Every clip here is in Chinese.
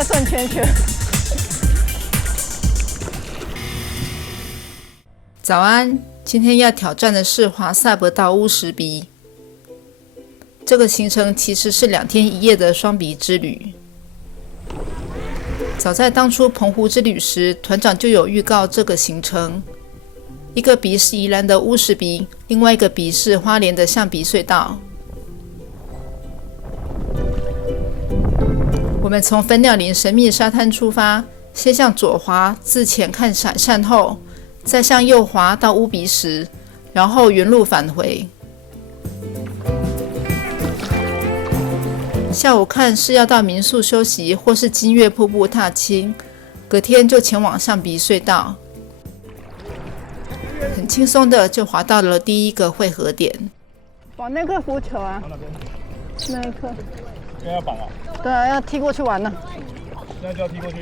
要转圈圈。早安，今天要挑战的是华萨伯到乌石鼻。这个行程其实是2天1夜的双鼻之旅。早在当初澎湖之旅时，团长就有预告这个行程。一个鼻是宜兰的乌石鼻，另外一个鼻是花莲的象鼻隧道。我们从粉鸟林神秘沙滩出发，先向左滑自前看闪善后，再向右滑到乌鼻石，然后原路返回。下午看是要到民宿休息，或是金月瀑布踏青，隔天就前往象鼻隧道。很轻松的就滑到了第一个汇合点。往那个浮球啊，那一颗。现在要绑啊？对啊，要踢过去玩了。现在就要踢过去？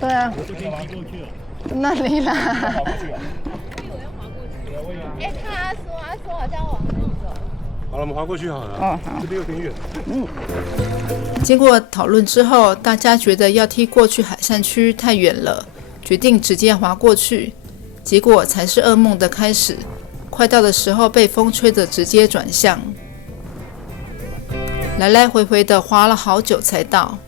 对啊。我就可以踢过去了。那里啦。滑过去啊？我以为哎，他说好像往那里走。好了，我们滑过去好了。哦，好。这边有点远。经过讨论之后，大家觉得要踢过去海山区太远了，决定直接滑过去。结果才是噩梦的开始，快到的时候被风吹得直接转向，来来回回的滑了好久才到。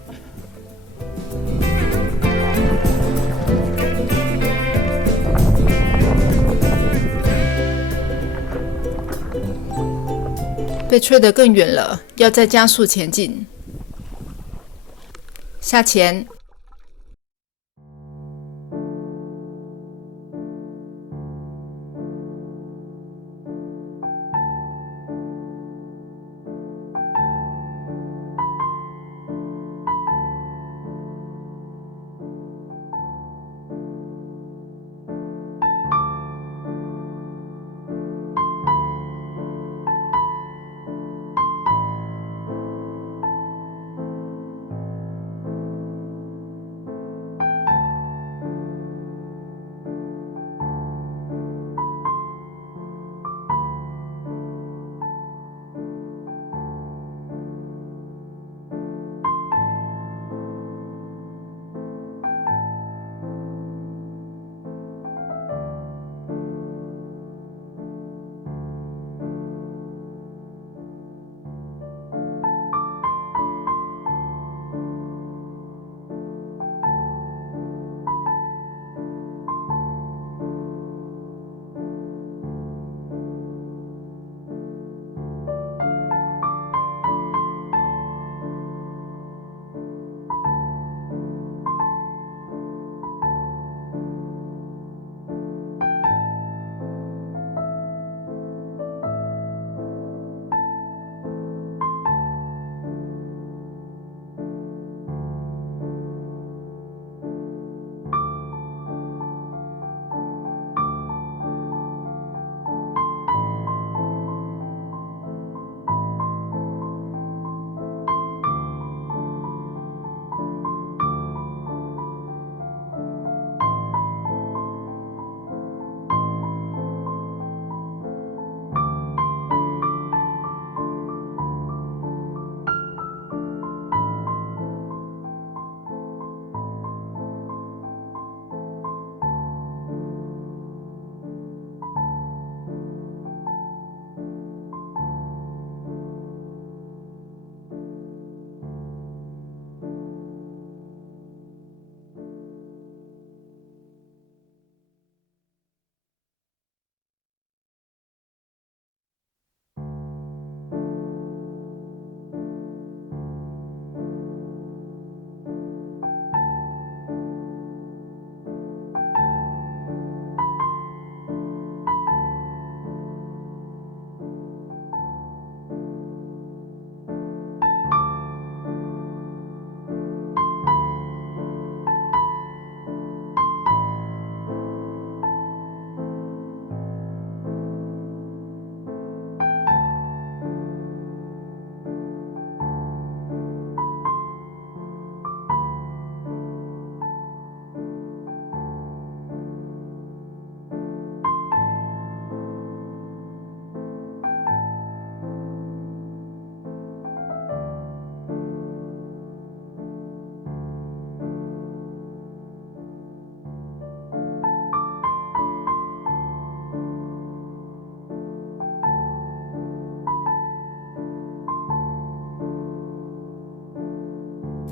被吹得更远了，要再加速前进。下潜。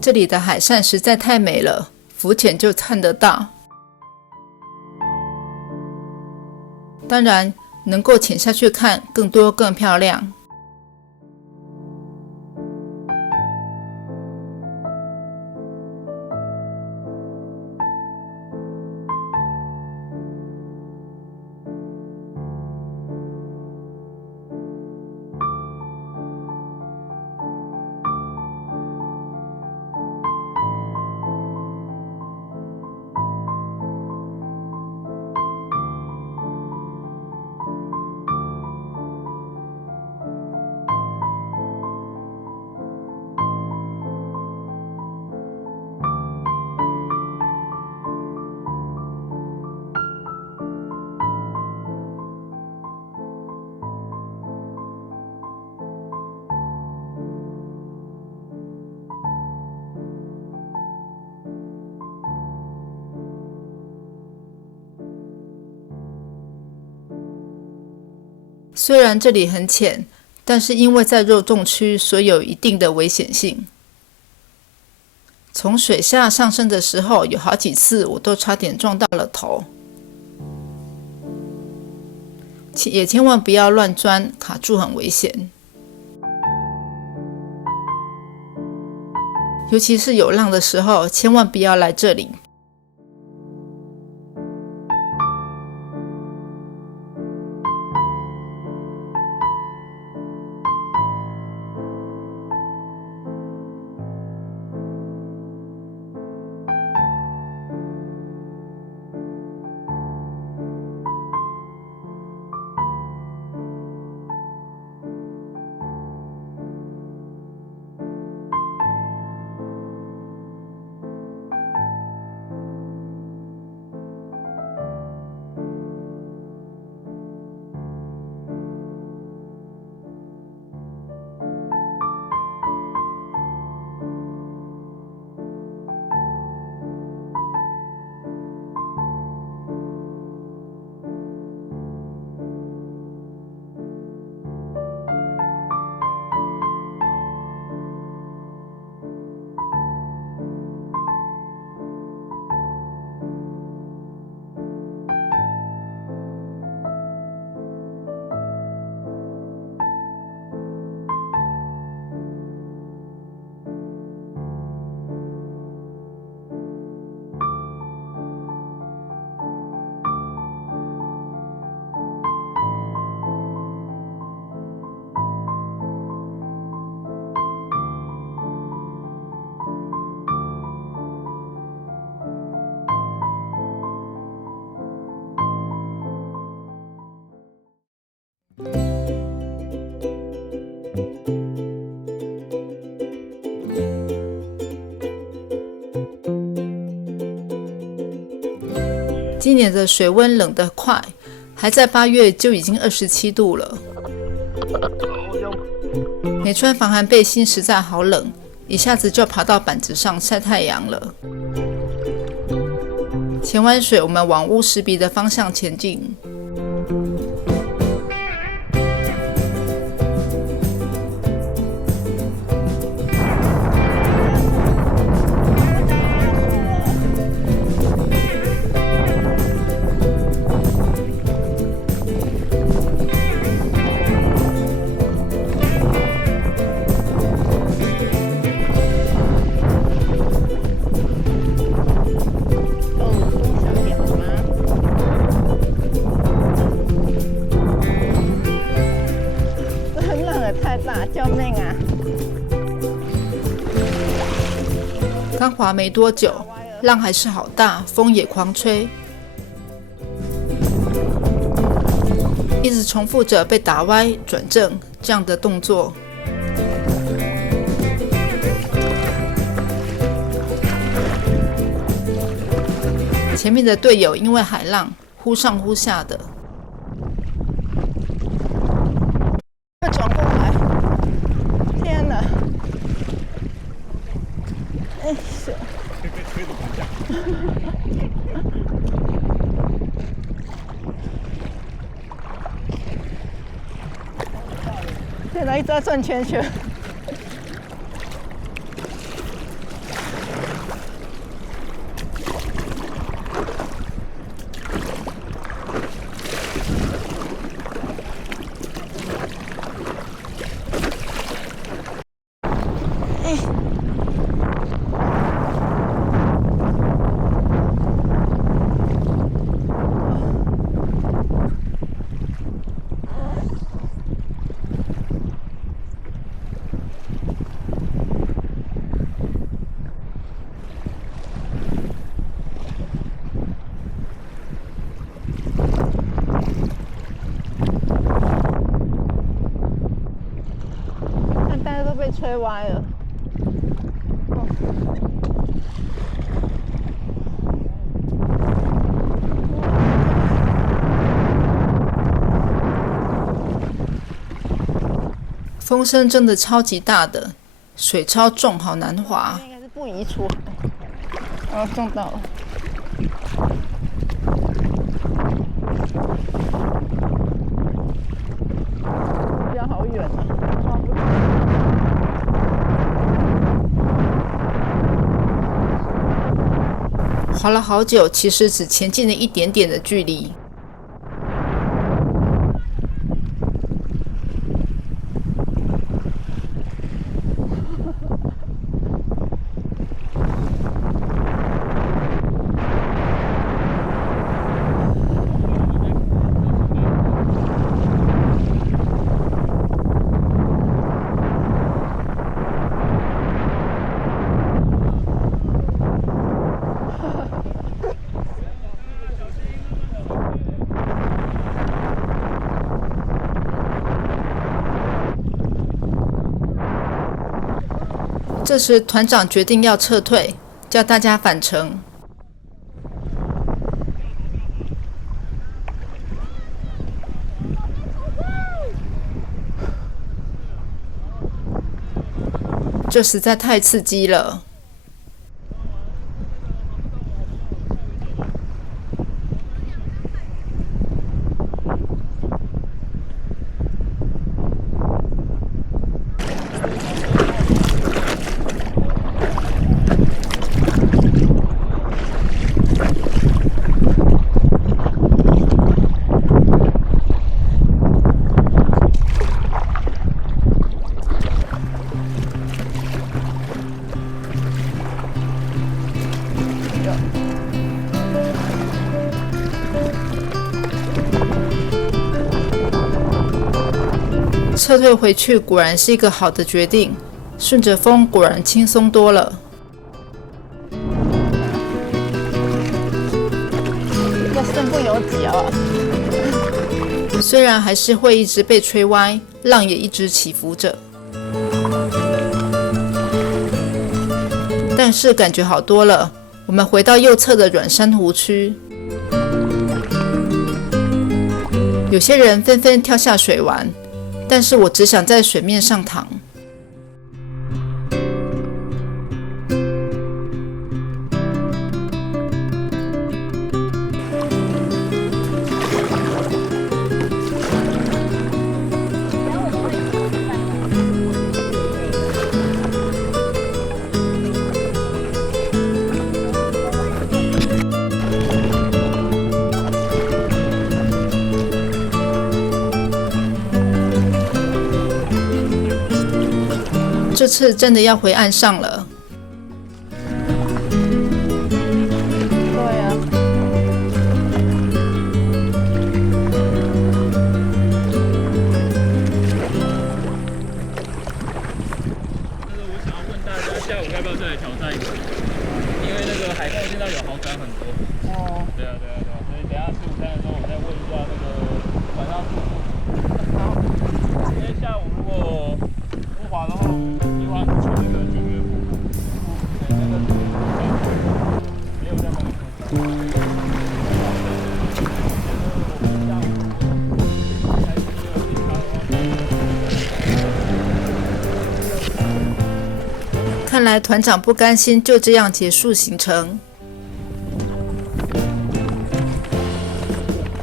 这里的海扇实在太美了，浮潜就看得到。当然，能够潜下去看更多更漂亮。虽然这里很浅，但是因为在肉粽区，所以有一定的危险性。从水下上升的时候，有好几次我都差点撞到了头。也千万不要乱钻，卡住很危险。尤其是有浪的时候，千万不要来这里。今年的水温冷得快，还在8月就已经27度了。没穿防寒背心实在好冷，一下子就爬到板子上晒太阳了。潜完水，我们往乌石鼻的方向前进。救命啊！刚滑没多久，浪还是好大，风也狂吹，一直重复着被打歪、转正这样的动作。前面的队友因为海浪忽上忽下的。转过来！天哪！哎呦！推着方向。现在一直在转圈圈。现在都被吹歪了。风声真的超级大的，水超重，好难滑。应该是不宜出海。撞到了。目标好远啊，划不出。滑了好久，其实只前进了一点点的距离。这时，团长决定要撤退，叫大家返程。这实在太刺激了。撤退回去果然是一个好的决定，顺着风果然轻松多了。要身不由己啊！虽然还是会一直被吹歪，浪也一直起伏着，但是感觉好多了。我们回到右侧的软珊瑚区，有些人纷纷跳下水玩，但是我只想在水面上躺。这次真的要回岸上了。对啊。我想要问大家，下午要不要再来挑战一次？因为那个海况现在有好转很多。哦。对啊。所以等一下吃午餐的时候，我再问一下那个晚上住宿。好。今天下午如果不滑的话，计划去那个君悦湖。对，那个没有在那里。看来团长不甘心就这样结束行程，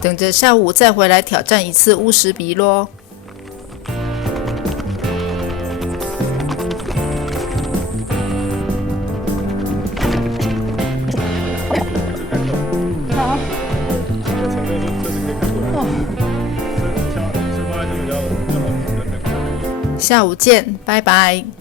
等着下午再回来挑战一次乌石鼻咯。好。下午见，拜拜。